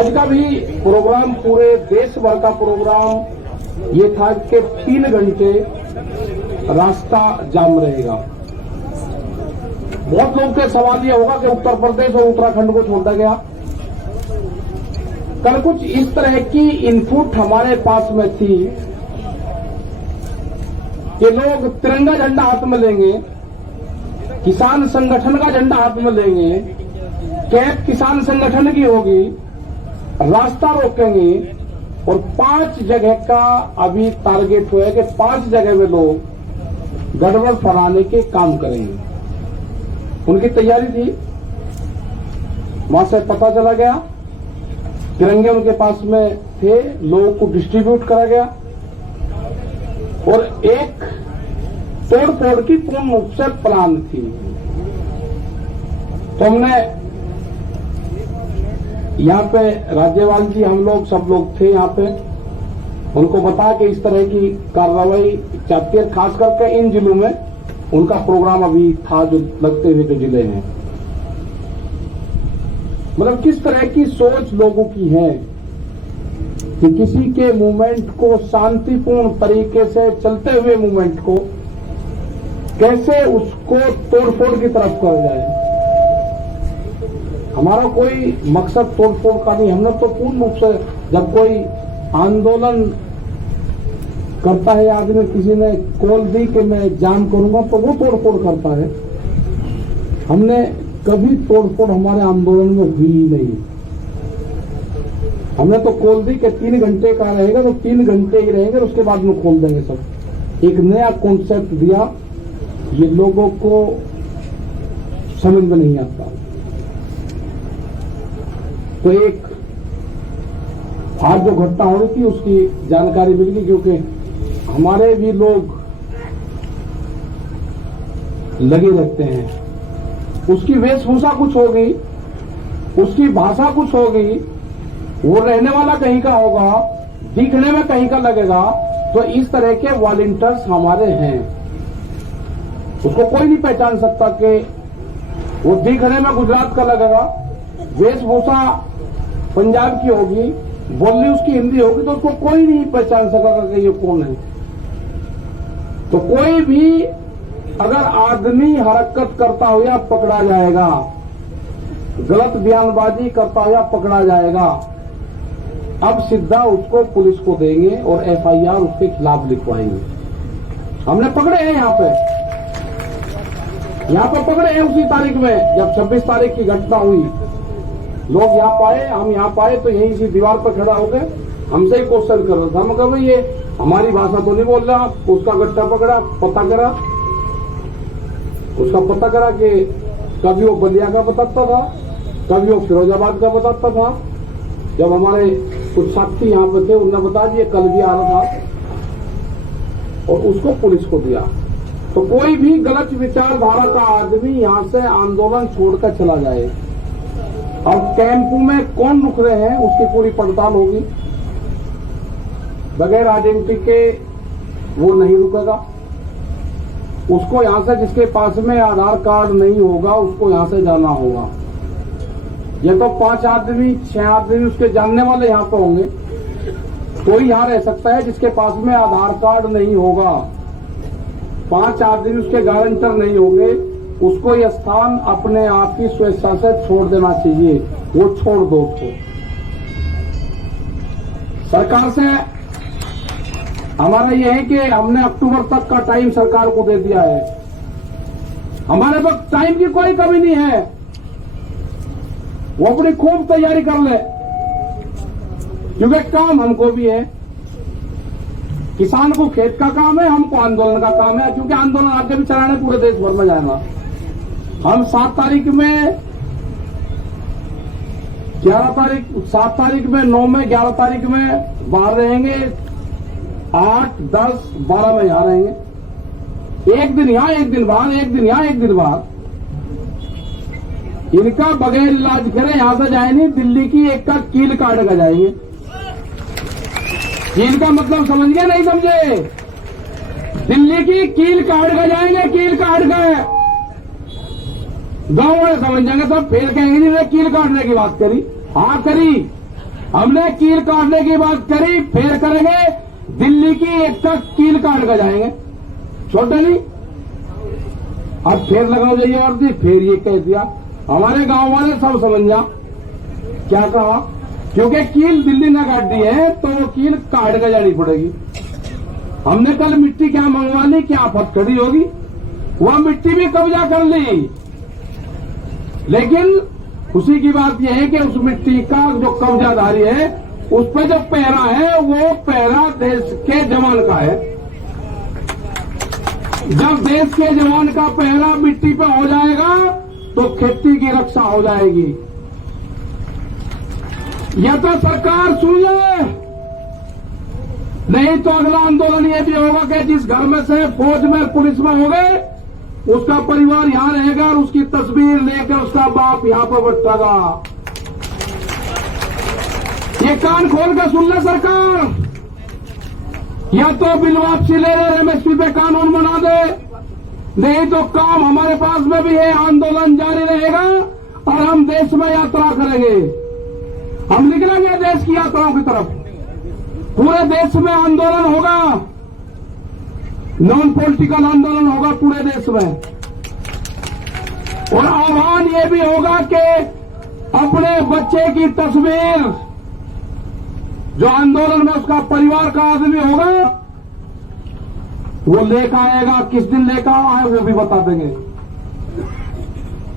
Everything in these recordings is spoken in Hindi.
आज का भी प्रोग्राम पूरे देश भर का प्रोग्राम ये था कि 3 घंटे रास्ता जाम रहेगा। बहुत लोग के सवाल ये होगा कि उत्तर प्रदेश और उत्तराखंड को छोड़ा गया। कल कुछ इस तरह की इनपुट हमारे पास में थी कि लोग तिरंगा झंडा हाथ में लेंगे, किसान संगठन का झंडा हाथ में लेंगे, कैब किसान संगठन की होगी, रास्ता रोकेंगे और 5 जगह का अभी टारगेट हुआ है कि 5 जगह में लोग गड़बड़ फैलाने के काम करेंगे। उनकी तैयारी थी। वहां से पता चला गया, तिरंगे उनके पास में थे, लोगों को डिस्ट्रीब्यूट करा गया और एक तोड़ फोड़ की पूर्ण रूप से प्लान थी। तो हमने यहाँ पे राज्यपाल जी, हम लोग सब लोग थे यहाँ पे, उनको बताया कि इस तरह की कार्रवाई चाहती है। खास करके इन जिलों में उनका प्रोग्राम अभी था, जो लगते हुए जो जिले हैं, मतलब किस तरह की सोच लोगों की है कि किसी के मूवमेंट को, शांतिपूर्ण तरीके से चलते हुए मूवमेंट को कैसे उसको तोड़फोड़ की तरफ कर जाए। हमारा कोई मकसद तोड़फोड़ का नहीं। हमने तो पूर्ण रूप से, जब कोई आंदोलन करता है आदमी, किसी ने कॉल दी कि मैं जाम करूंगा, तो वो तोड़फोड़ करता है। हमने कभी तोड़फोड़ हमारे आंदोलन में हुई नहीं। हमने तो कॉल दी कि 3 घंटे का रहेगा, तो 3 घंटे ही रहेंगे, उसके बाद में खोल देंगे सब। एक नया कॉन्सेप्ट दिया, ये लोगों को समझ में नहीं आता। तो एक आज जो घटना हो रही थी उसकी जानकारी मिल गई, क्योंकि हमारे भी लोग लगे रहते हैं। उसकी वेशभूषा कुछ होगी, उसकी भाषा कुछ होगी, वो रहने वाला कहीं का होगा, दिखने में कहीं का लगेगा। तो इस तरह के वॉलंटियर्स हमारे हैं। उसको कोई नहीं पहचान सकता कि वो दिखने में गुजरात का लगेगा, वेशभूषा पंजाब की होगी, बोलनी उसकी हिंदी होगी, तो उसको कोई नहीं पहचान सकेगा कि ये कौन है। तो कोई भी अगर आदमी हरकत करता हुआ पकड़ा जाएगा, गलत बयानबाजी करता हुआ पकड़ा जाएगा, अब सीधा उसको पुलिस को देंगे और एफआईआर उसके खिलाफ लिखवाएंगे। हमने पकड़े हैं यहाँ पे पकड़े हैं उसी तारीख में, जब 26 तारीख की घटना हुई। लोग यहाँ पाए, हम यहाँ पाए, तो यहीं इसी दीवार पर खड़ा हो गए, हमसे ही क्वेश्चन कर रहा था। हम कहा भाई ये हमारी भाषा तो नहीं बोल रहा। उसका गट्टा पकड़ा, पता करा, उसका पता करा कि कभी वो बलिया का बताता था, कभी वो फिरोजाबाद का बताता था। जब हमारे कुछ साथी यहाँ पे थे, उन्होंने बताया कि ये कल भी आ रहा था, और उसको पुलिस को दिया। तो कोई भी गलत विचारधारा का आदमी यहाँ से आंदोलन छोड़कर चला जाए, और कैंप में कौन रुक रहे हैं उसकी पूरी पड़ताल होगी। बगैर आइडेंटिटी के वो नहीं रुकेगा। उसको यहां से, जिसके पास में आधार कार्ड नहीं होगा, उसको यहां से जाना होगा। ये तो 5 आदमी 6 आदमी उसके जानने वाले यहां पे होंगे, तो ही यहां रह सकता है जिसके पास में आधार कार्ड नहीं होगा। 5 आदमी उसके गारंटर नहीं होंगे, उसको यह स्थान अपने आप की स्वेच्छा से छोड़ देना चाहिए। वो छोड़ दो उसको। सरकार से हमारा यह है कि हमने अक्टूबर तक का टाइम सरकार को दे दिया है। हमारे पास टाइम की कोई कमी नहीं है। वो अपनी खूब तैयारी कर ले, क्योंकि काम हमको भी है। किसान को खेत का काम है, हमको आंदोलन का काम है, क्योंकि आंदोलन आगे भी चलाने पूरे देश भर में जाएगा। हम 7 तारीख में, 11 तारीख, 7 तारीख में, 9 में, 11 तारीख में बाहर रहेंगे, 8, 10, 12 में यहां रहेंगे। एक दिन यहां, एक दिन बाहर, एक दिन यहां, एक दिन बाहर। इनका बगैर इलाज करे यहां से जाए नहीं, दिल्ली की एक का कील काट कर जाएंगे। कील का मतलब समझ गए नहीं समझे? दिल्ली की कील काट कर जाएंगे, कील काट कर। गांव वाले समझ जाएंगे, सब फेल कहेंगे नहीं, कील काटने की बात करी। हाँ करी, हमने कील काटने की बात करी, फिर करेंगे दिल्ली की एक तक कील काट कर जाएंगे, छोटे नहीं। अब फिर लगाओ जाइए वर्दी, फिर ये कह दिया। हमारे गांव वाले सब समझ जा क्या कहा, क्योंकि कील दिल्ली ने काट दी है तो वो कील काट कर जानी पड़ेगी। हमने कल मिट्टी क्या मंगवा ली, क्या आफत खड़ी होगी, वह मिट्टी भी कब्जा कर ली। लेकिन खुशी की बात यह है कि उस मिट्टी का जो कब्जादारी है, उस पर जो पहरा है वो पहरा देश के जवान का है। जब देश के जवान का पहरा मिट्टी पे हो जाएगा तो खेती की रक्षा हो जाएगी। या तो सरकार सुन ले, नहीं तो अगला आंदोलन ये भी होगा कि जिस घर में से फौज में पुलिस में हो गए उसका परिवार यहां रहेगा और उसकी तस्वीर लेकर उसका बाप यहां पर बैठेगा। ये कान खोल कर सुन ले सरकार, या तो बिल वापसी ले ले, एमएसपी पे कानून बना दे, नहीं तो काम हमारे पास में भी है, आंदोलन जारी रहेगा और हम देश में यात्रा करेंगे। हम निकलेंगे देश की यात्राओं की तरफ, पूरे देश में आंदोलन होगा, नॉन पॉलिटिकल आंदोलन होगा पूरे देश में। और आह्वान ये भी होगा कि अपने बच्चे की तस्वीर जो आंदोलन में उसका परिवार का आदमी होगा वो लेकर आएगा, किस दिन लेकर आए वो भी बता देंगे।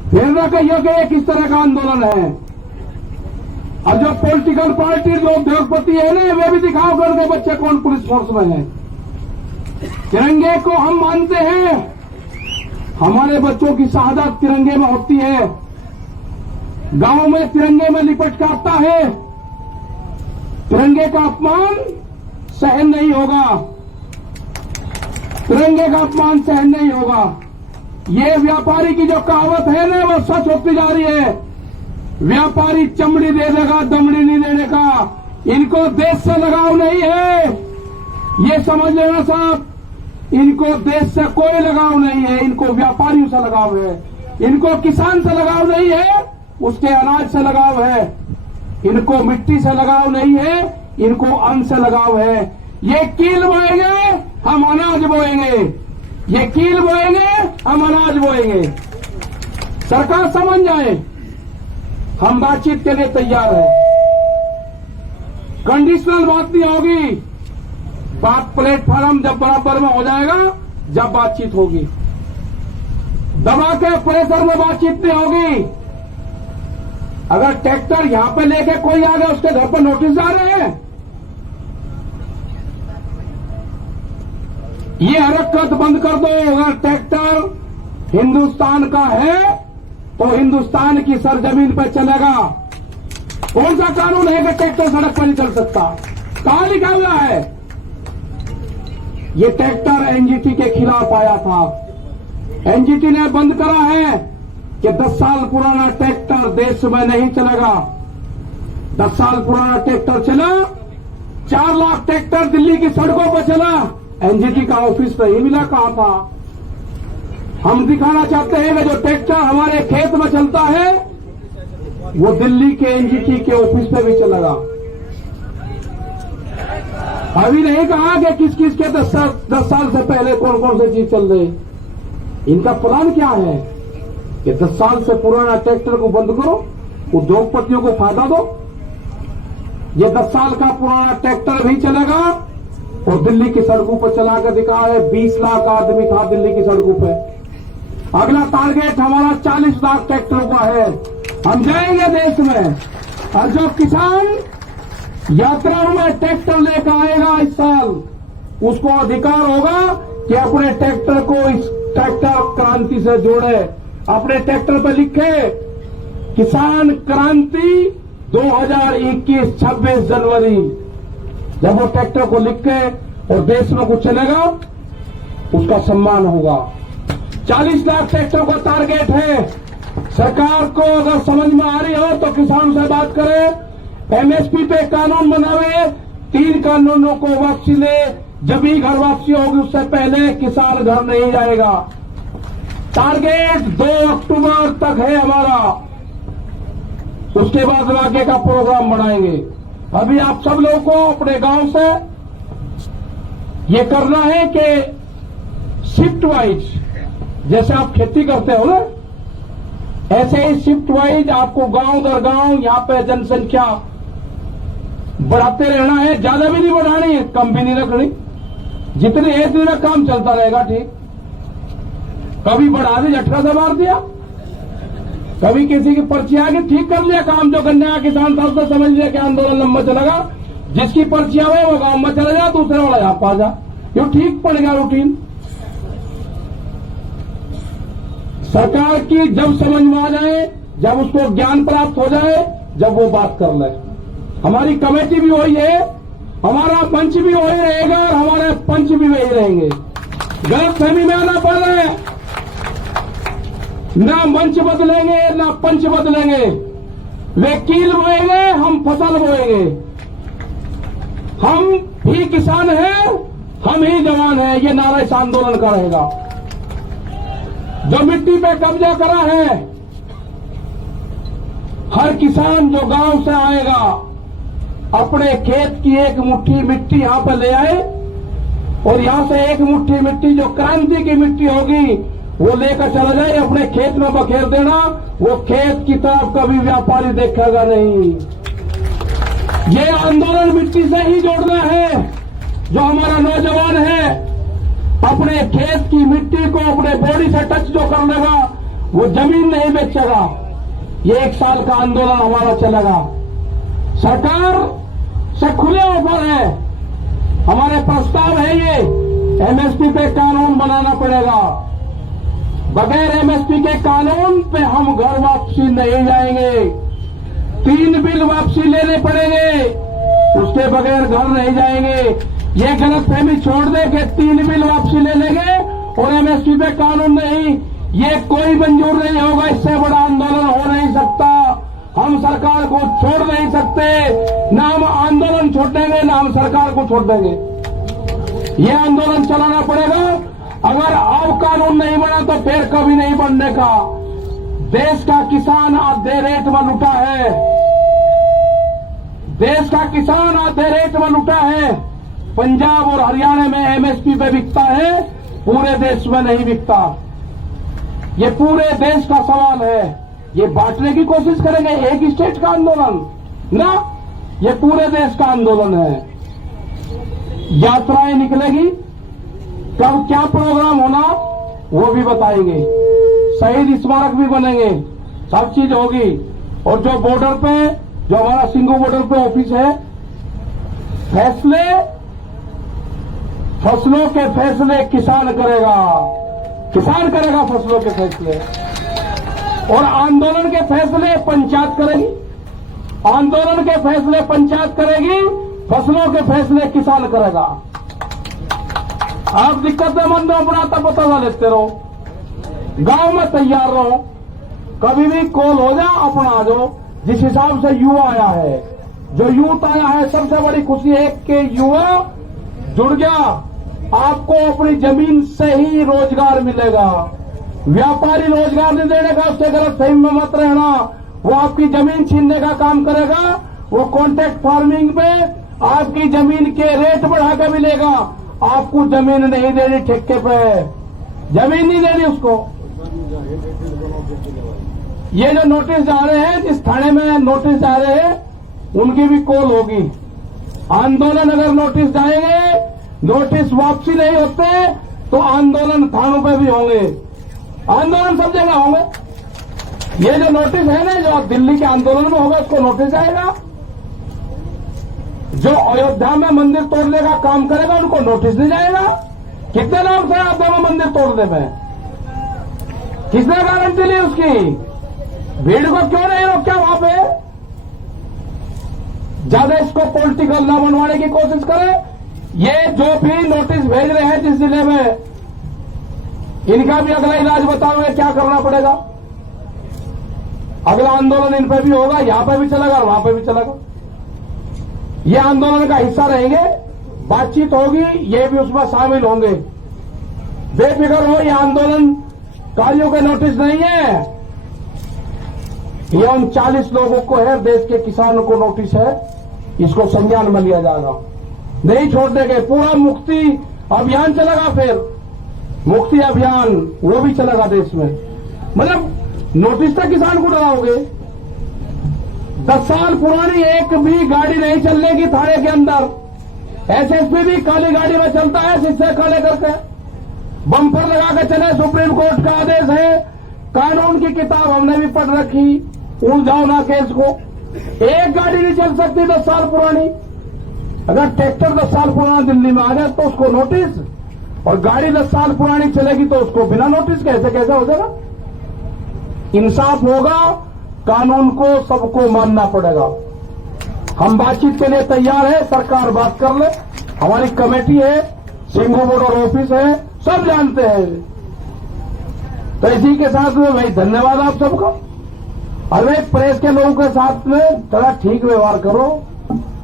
फिर न कहिए कि ये किस तरह का आंदोलन है। और जो पॉलिटिकल पार्टी जो उद्योगपति है ना, वे भी दिखाओ करके बच्चे कौन पुलिस फोर्स में है। तिरंगे को हम मानते हैं, हमारे बच्चों की शहादत तिरंगे में होती है, गांव में तिरंगे में लिपट कर आता है। तिरंगे का अपमान सहन नहीं होगा, तिरंगे का अपमान सहन नहीं होगा। ये व्यापारी की जो कहावत है ना वो सच होती जा रही है। व्यापारी चमड़ी दे देगा, दमड़ी नहीं देने का। इनको देश से लगाव नहीं है, ये समझ लेना साहब। इनको देश से कोई लगाव नहीं है, इनको व्यापारियों से लगाव है। इनको किसान से लगाव नहीं है, उसके अनाज से लगाव है। इनको मिट्टी से लगाव नहीं है, इनको अन्न से लगाव है। ये कील बोएंगे हम अनाज बोएंगे, ये कील बोएंगे हम अनाज बोएंगे। सरकार समझ जाए, हम बातचीत के लिए तैयार हैं। कंडीशनल बात नहीं होगी, बात प्लेटफॉर्म जब बराबर में हो जाएगा जब बातचीत होगी। दबा के प्रेशर में बातचीत नहीं होगी। अगर ट्रैक्टर यहां पे लेके कोई आ गया उसके घर पर नोटिस आ रहे हैं, ये हरकत बंद कर दो। अगर ट्रैक्टर हिंदुस्तान का है तो हिंदुस्तान की सरजमीन पर चलेगा। कौन सा कानून है कि ट्रैक्टर सड़क पर नहीं चल सकता? कहां लिखा हुआ है? ये ट्रैक्टर एनजीटी के खिलाफ आया था। एनजीटी ने बंद करा है कि 10 साल पुराना ट्रैक्टर देश में नहीं चलेगा। 10 साल पुराना ट्रैक्टर चला, 4 लाख ट्रैक्टर दिल्ली की सड़कों पर चला, एनजीटी का ऑफिस नहीं मिला। कहां था? हम दिखाना चाहते हैं कि जो ट्रैक्टर हमारे खेत में चलता है वो दिल्ली के एनजीटी के ऑफिस पे भी चलेगा। अभी नहीं कहा कि किस किस के 10 साल से पहले कौन कौन सी चीज चल रही। इनका प्लान क्या है कि 10 साल से पुराना ट्रैक्टर को बंद करो, उद्योगपतियों को फायदा दो। ये 10 साल का पुराना ट्रैक्टर भी चलेगा और दिल्ली की सड़कों पर चला कर दिखा है। 20 लाख आदमी था दिल्ली की सड़कों पर। अगला टारगेट हमारा 40 लाख ट्रैक्टरों का है। हम जाएंगे देश में, और जो किसान यात्राओं में ट्रैक्टर लेकर आएगा इस साल, उसको अधिकार होगा कि अपने ट्रैक्टर को इस ट्रैक्टर क्रांति से जोड़े। अपने ट्रैक्टर पर लिखे किसान क्रांति 2021 26 जनवरी। जब वो ट्रैक्टर को लिखे और देश में कुछ चलेगा उसका सम्मान होगा। 40 लाख ट्रैक्टर का टारगेट है। सरकार को अगर समझ में आ रही हो तो किसानों से बात करें, एमएसपी पे कानून बनावे, 3 कानूनों को वापसी ले। जब भी घर वापसी होगी उससे पहले किसान घर नहीं जाएगा। टारगेट 2 अक्टूबर तक है हमारा, उसके बाद आगे का प्रोग्राम बढ़ाएंगे। अभी आप सब लोगों को अपने गांव से ये करना है कि शिफ्ट वाइज, जैसे आप खेती करते हो ना, ऐसे ही शिफ्ट वाइज आपको गांव दर गांव यहां पे जनसंख्या बढ़ाते रहना है। ज्यादा भी नहीं बढ़ानी है, कम भी नहीं रखनी। जितने एक दिन में काम चलता रहेगा, ठीक। कभी बढ़ा दी, झटका से मार दिया, कभी किसी की पर्ची आ गई, ठीक कर लिया काम। जो गन्ने का किसान था उसने समझ लिया कि आंदोलन लंबा चलेगा, जिसकी पर्ची आवे वो गांव में चला जा, दूसरे वाला यहां पा जा, ये ठीक पड़ गया रूटीन। सरकार की जब समझ में आ जाए, जब उसको ज्ञान प्राप्त हो जाए, जब वो बात कर ले। हमारी कमेटी भी वही है, हमारा मंच भी वही रहेगा और हमारे पंच भी वही रहेंगे। गलत फहमी में आना पड़ रहा है, ना मंच बदलेंगे ना पंच बदलेंगे। वे कील बोएंगे, हम फसल बोएंगे। हम ही किसान हैं, हम ही जवान हैं, ये नारा इस आंदोलन का रहेगा। जो मिट्टी पे कब्जा करा है, हर किसान जो गांव से आएगा अपने खेत की एक मुट्ठी मिट्टी यहां पर ले आए और यहां से एक मुट्ठी मिट्टी जो क्रांति की मिट्टी होगी वो लेकर चला जाए, अपने खेत में बखेर देना। वो खेत की तरफ कभी व्यापारी देखेगा नहीं। ये आंदोलन मिट्टी से ही जोड़ना है। जो हमारा नौजवान है अपने खेत की मिट्टी को अपने बॉडी से टच जो कर लेगा वो जमीन नहीं बेचेगा। ये 1 साल का आंदोलन हमारा चलेगा। सरकार से खुले ऑफर है, हमारे प्रस्ताव है ये एमएसपी पे कानून बनाना पड़ेगा। बगैर एमएसपी के कानून पे हम घर वापसी नहीं जाएंगे। 3 बिल वापसी लेने पड़ेंगे, उसके बगैर घर नहीं जाएंगे। ये गलतफहमी छोड़ दे कि 3 बिल वापसी ले लेंगे और एमएसपी पे कानून नहीं, ये कोई मंजूर नहीं होगा। इससे बड़ा आंदोलन हो नहीं सकता। हम सरकार को छोड़ नहीं सकते, ना हम आंदोलन छोड़ देंगे ना हम सरकार को छोड़ देंगे। ये आंदोलन चलाना पड़ेगा। अगर अब कानून नहीं बना तो फिर कभी नहीं बनने का। देश का किसान आधे रेट में लुटा है, देश का किसान आधे रेट में लुटा है। पंजाब और हरियाणा में एमएसपी पे बिकता है, पूरे देश में नहीं बिकता। ये पूरे देश का सवाल है। ये बांटने की कोशिश करेंगे एक स्टेट का आंदोलन ना, ये पूरे देश का आंदोलन है। यात्राएं निकलेगी, कब क्या प्रोग्राम होना वो भी बताएंगे। शहीद स्मारक भी बनेंगे, सब चीज होगी। और जो बॉर्डर पे, जो हमारा सिंगू बॉर्डर पे ऑफिस है, फैसले, फसलों के फैसले किसान करेगा, किसान करेगा फसलों के फैसले। और आंदोलन के फैसले पंचायत करेगी, आंदोलन के फैसले पंचायत करेगी, फसलों के फैसले किसान करेगा। आप दिक्कतें मंद अपना तब बता लेते रहो, गांव में तैयार रहो, कभी भी कॉल हो जा अपना आ जाओ। जिस हिसाब से युवा आया है, जो यूथ आया है, सबसे बड़ी खुशी है कि युवा जुड़ गया। आपको अपनी जमीन से ही रोजगार मिलेगा। व्यापारी रोजगार नहीं देने का, उससे गलत फहमी में मत रहना। वो आपकी जमीन छीनने का काम करेगा। वो कॉन्ट्रैक्ट फार्मिंग में आपकी जमीन के रेट बढ़ाकर मिलेगा। आपको जमीन नहीं देनी, ठेके पे जमीन नहीं देनी उसको। ये जो नोटिस जा रहे हैं, जिस थाने में नोटिस जा रहे हैं, उनकी भी कॉल होगी। आंदोलन अगर नोटिस जाएंगे, नोटिस वापसी नहीं होते तो आंदोलन थानों पे भी होंगे, आंदोलन सब जगह होंगे। ये जो नोटिस है ना, जो दिल्ली के आंदोलन में होगा, उसको नोटिस आएगा। जो अयोध्या में मंदिर तोड़ने का काम करेगा उनको नोटिस नहीं जाएगा। कितने लोग थे अयोध्या में मंदिर तोड़ने में? किसने गारंटी ली उसकी? भीड़ को क्यों नहीं रोका वहां पे? ज्यादा इसको पॉलिटिकल न बनवाने की कोशिश करें। ये जो भी नोटिस भेज रहे हैं जिस जिले में, इनका भी अगला इलाज बताओगे क्या करना पड़ेगा। अगला आंदोलन इन पे भी होगा, यहां पे भी चलेगा और वहां पे भी चलेगा। ये आंदोलन का हिस्सा रहेंगे, बातचीत होगी, ये भी उसमें शामिल होंगे। बेफिक्र हो, ये आंदोलन कारियों के नोटिस नहीं है, ये उन 40 लोगों को है, देश के किसानों को नोटिस है। इसको संज्ञान में लिया जाएगा, नहीं छोड़ देंगे। पूरा मुक्ति अभियान चलेगा, फिर मुक्ति अभियान वो भी चलेगा देश में। मतलब नोटिस तक किसान को डराओगे। 10 साल पुरानी एक भी गाड़ी नहीं चलने की थाने के अंदर। एसएसपी भी काली गाड़ी में चलता है, शीशे काले करके बम्पर लगा के चले। सुप्रीम कोर्ट का आदेश है, कानून की किताब हमने भी पढ़ रखी, उलझाओ ना केस को। एक गाड़ी नहीं चल सकती 10 साल पुरानी। अगर ट्रैक्टर 10 साल पुराना दिल्ली में आ जाए तो उसको नोटिस, और गाड़ी 10 साल पुरानी चलेगी तो उसको बिना नोटिस कैसे हो जाएगा? इंसाफ होगा, कानून को सबको मानना पड़ेगा। हम बातचीत के लिए तैयार है, सरकार बात कर ले, हमारी कमेटी है, सिंघू बॉर्डर ऑफिस है, सब जानते हैं। तो इसी के साथ में भाई धन्यवाद आप सबका। और भाई प्रेस के लोगों के साथ में थोड़ा ठीक व्यवहार करो,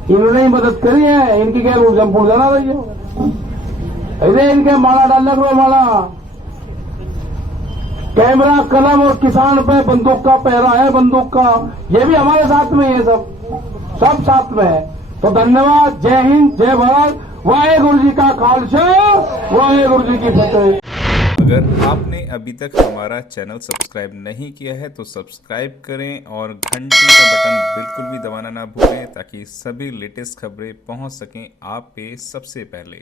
इन्होंने ही मदद करी है, इनकी क्या जमपुर जाना रही हो, अरे इनके माला डालने को माला। कैमरा, कलम और किसान पे बंदूक का पहरा है, बंदूक का, ये भी हमारे साथ में है, सब साथ में है। तो धन्यवाद, जय हिंद, जय भारत, वाहेगुरु जी का खालसा, वाहेगुरु जी की फतेह। अगर आपने अभी तक हमारा चैनल सब्सक्राइब नहीं किया है तो सब्सक्राइब करें और घंटी का बटन बिल्कुल भी दबाना ना भूलें, ताकि सभी लेटेस्ट खबरें पहुंच सकें आप पे सबसे पहले।